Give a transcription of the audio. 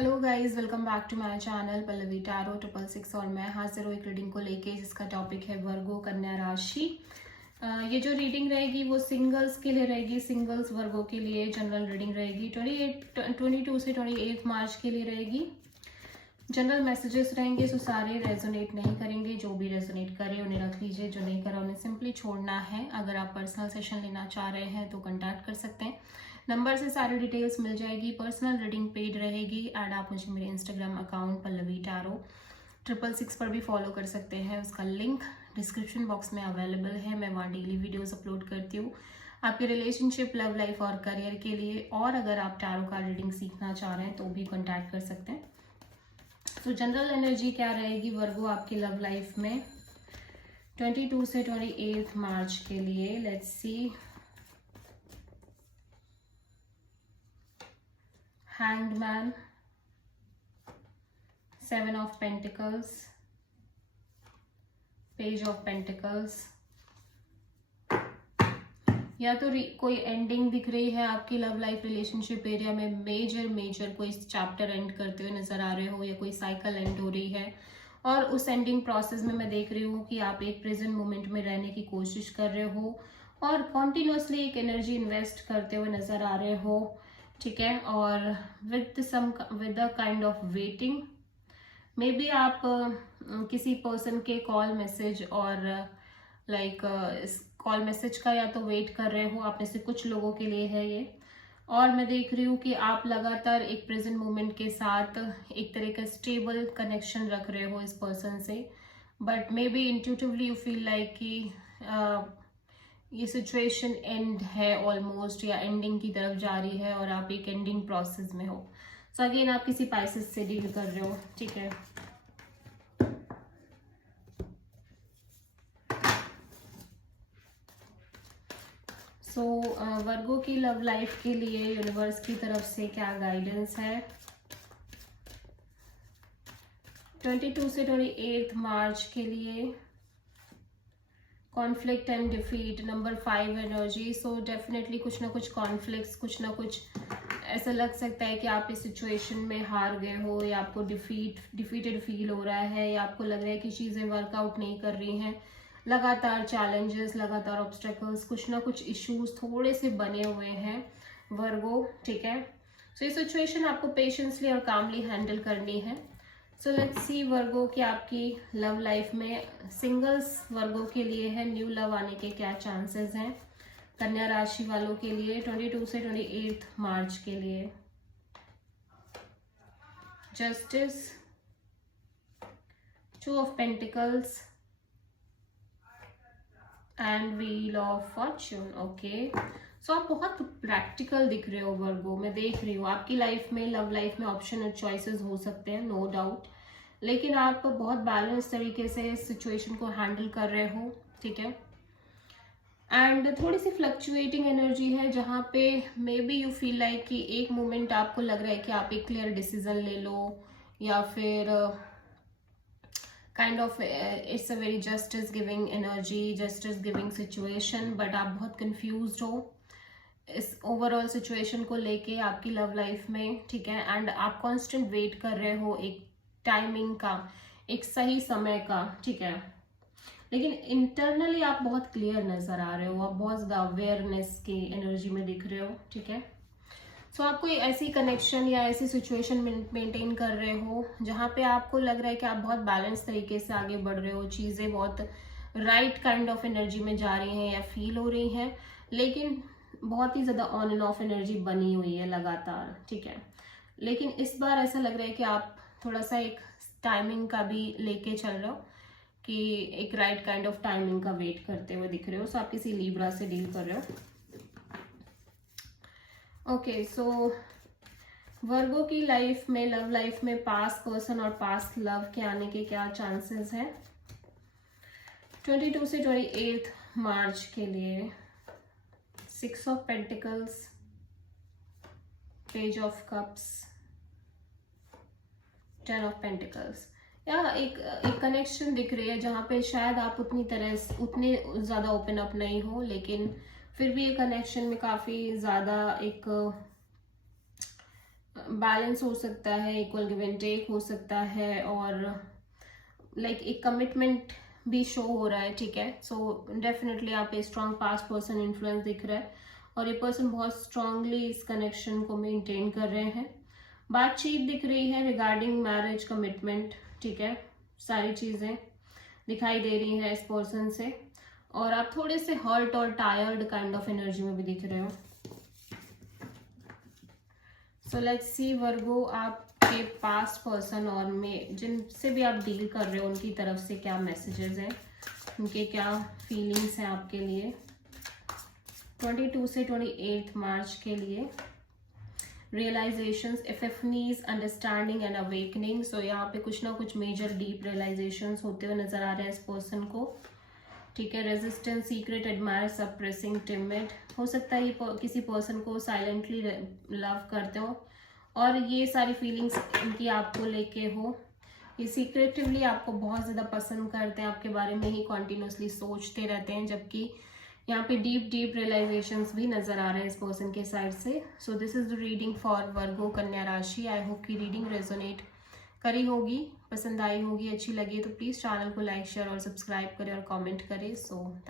Hello guys, welcome back to my channel Pallavi tarot 666 और मैं हाजिर हूँ एक रीडिंग को लेके जिसका टॉपिक है वर्गो कन्या राशि। ये जो रीडिंग रहेगी वो सिंगल्स के लिए रहेगी। सिंगल्स वर्गो के लिए जनरल रीडिंग रहेगी। 22 से 28 मार्च के लिए रहेगी। जनरल मैसेजेस रहेंगे, सो सारे रेजोनेट नहीं करेंगे। जो भी रेजोनेट करे उन्हें रख लीजिए, जो नहीं करा उन्हें सिंपली छोड़ना है। अगर आप पर्सनल सेशन लेना चाह रहे हैं तो कॉन्टैक्ट कर सकते हैं। नंबर से सारी डिटेल्स मिल जाएगी। पर्सनल रीडिंग पेड रहेगी एंड आप मुझे मेरे इंस्टाग्राम अकाउंट पल्लवी टैरो 666 पर भी फॉलो कर सकते हैं। उसका लिंक डिस्क्रिप्शन बॉक्स में अवेलेबल है। मैं वहाँ डेली वीडियोस अपलोड करती हूँ आपके रिलेशनशिप, लव लाइफ और करियर के लिए। और अगर आप टैरो का रीडिंग सीखना चाह रहे हैं तो भी कॉन्टैक्ट कर सकते हैं। तो जनरल एनर्जी क्या रहेगी वर्गो आपकी लव लाइफ में 22 से 28 मार्च के लिए? Let's see. Hanged Man, 7 of Pentacles, Page of Pentacles। या तो कोई एंडिंग दिख रही है आपकी लव लाइफ रिलेशनशिप एरिया में। मेजर कोई चैप्टर एंड करते हुए नजर आ रहे हो या कोई साइकिल एंड हो रही है और उस एंडिंग प्रोसेस में मैं देख रही हूँ कि आप एक प्रेजेंट मोमेंट में रहने की कोशिश कर रहे हो और कॉन्टिन्यूसली एक एनर्जी इन्वेस्ट करते हुए नजर आ रहे हो, ठीक है। और with a kind of waiting, may be आप किसी पर्सन के कॉल मैसेज और लाइक कॉल मैसेज का या तो वेट कर रहे हो। आप में से कुछ लोगों के लिए है ये। और मैं देख रही हूँ कि आप लगातार एक प्रेजेंट मोमेंट के साथ एक तरह का स्टेबल कनेक्शन रख रहे हो इस पर्सन से, but may be intuitively you feel like कि ये सिचुएशन एंड है ऑलमोस्ट या एंडिंग की तरफ जा रही है और आप एक एंडिंग प्रोसेस में हो। सो अगेन आप किसी पाइसेस से डील कर रहे हो, ठीक है। सो वर्गो की लव लाइफ के लिए यूनिवर्स की तरफ से क्या गाइडेंस है 22 से 28 मार्च के लिए? Conflict and defeat, number 5 energy. So definitely कुछ ना कुछ कॉन्फ्लिक्ट्स, कुछ ना कुछ ऐसा लग सकता है कि आप इस सिचुएशन में हार गए हो या आपको डिफीटेड फील हो रहा है या आपको लग रहा है कि चीजें वर्कआउट नहीं कर रही हैं। लगातार चैलेंजेस, लगातार ऑब्स्टेकल्स, कुछ ना कुछ इश्यूज थोड़े से बने हुए हैं वर्गो, ठीक है। सो ये सिचुएशन आपको पेशेंसली और कामली हैंडल करनी है। सो लेट्स सी वर्गो कि आपकी लव लाइफ में सिंगल्स वर्गो के लिए है न्यू लव आने के क्या चांसेस हैं। कन्या राशि वालों के लिए 22 से 28 मार्च के लिए। Justice, 2 of pentacles and wheel of fortune. Okay, so आप बहुत प्रैक्टिकल दिख रहे हो वर्गो। मैं देख रही हूँ आपकी लाइफ में, लव लाइफ में ऑप्शन और चॉइसेस हो सकते हैं, नो डाउट, लेकिन आप बहुत बैलेंस तरीके से इस सिचुएशन को हैंडल कर रहे हो, ठीक है। एंड थोड़ी सी फ्लक्चुएटिंग एनर्जी है जहाँ पे may be you feel like कि एक मोमेंट आपको लग रहा है कि आप एक क्लियर डिसीजन ले लो या फिर kind of it's a very justice giving energy, justice giving situation, but आप बहुत कंफ्यूज्ड हो इस ओवरऑल सिचुएशन को लेके आपकी लव लाइफ में, ठीक है। एंड आप कांस्टेंट वेट कर रहे हो एक टाइमिंग का, एक सही समय का, ठीक है। लेकिन इंटरनली आप बहुत क्लियर नजर आ रहे हो, आप बहुत ज्यादा अवेयरनेस की एनर्जी में दिख रहे हो, ठीक है। सो आप कोई ऐसी कनेक्शन या ऐसी सिचुएशन मेंटेन कर रहे हो जहाँ पे आपको लग रहा है कि आप बहुत बैलेंस तरीके से आगे बढ़ रहे हो, चीजें बहुत राइट काइंड ऑफ एनर्जी में जा रही हैं या फील हो रही हैं, लेकिन बहुत ही ज्यादा ऑन एंड ऑफ एनर्जी बनी हुई है लगातार, ठीक है। लेकिन इस बार ऐसा लग रहा है कि आप थोड़ा सा एक टाइमिंग का भी लेके चल रहे हो कि एक राइट काइंड ऑफ टाइमिंग का वेट करते हुए दिख रहे हो। सो आप किसी लीब्रा से डील कर रहे हो। ओके, सो वर्गो की लाइफ में, लव लाइफ में पास्ट पर्सन और पास्ट लव के आने के क्या चांसेस हैं 22 से 28 मार्च के लिए? 6 of pentacles, page of cups, 10 of pentacles. या एक कनेक्शन दिख रही है जहाँ पे शायद आप उतने ज्यादा ओपन अप नहीं हो, लेकिन फिर भी ये कनेक्शन में काफी ज्यादा एक बैलेंस हो सकता है, इक्वल गिव एंड टेक हो सकता है, और लाइक एक कमिटमेंट भी शो हो रहा है, ठीक है। सो डेफिनेटली आप पे स्ट्रॉन्ग पास्ट पर्सन इन्फ्लुएंस दिख रहा है, और ये पर्सन बहुत स्ट्रांगली इस कनेक्शन को मेंटेन कर रहे हैं। बातचीत दिख रही है रिगार्डिंग मैरिज, कमिटमेंट, ठीक है। सारी चीजें दिखाई दे रही है इस पर्सन से, और आप थोड़े से हर्ट और टायर्ड काइंड ऑफ एनर्जी में भी दिख रहे हो। सो लेट्स सी वर्गो, आपके पास्ट पर्सन और में जिनसे भी आप डील कर रहे हो उनकी तरफ से क्या मैसेजेस हैं, उनके क्या फीलिंग्स हैं आपके लिए 22 से 28 मार्च के लिए। Realisations, epiphanies, understanding and awakening. So यहाँ पे कुछ ना कुछ मेजर डीप रियलाइजेशंस होते हुए नजर आ रहे हैं इस पर्सन को, ठीक है। Resistance, secret, admire, suppressing, timid. हो सकता है ये किसी पर्सन को साइलेंटली लव करते हो, और ये सारी फीलिंग्स इनकी आपको लेके हो। ये सीक्रेटिवली आपको बहुत ज़्यादा पसंद करते हैं, आपके बारे में ही कॉन्टिन्यूसली सोचते रहते हैं, जबकि यहाँ पे डीप डीप रियलाइजेशंस भी नजर आ रहे हैं इस पर्सन के साइड से। So this is the reading for Virgo Kanya rashi. I hope की रीडिंग रेजोनेट करी होगी, पसंद आई होगी, अच्छी लगी तो प्लीज़ चैनल को लाइक, शेयर और सब्सक्राइब करें और कमेंट करें। सो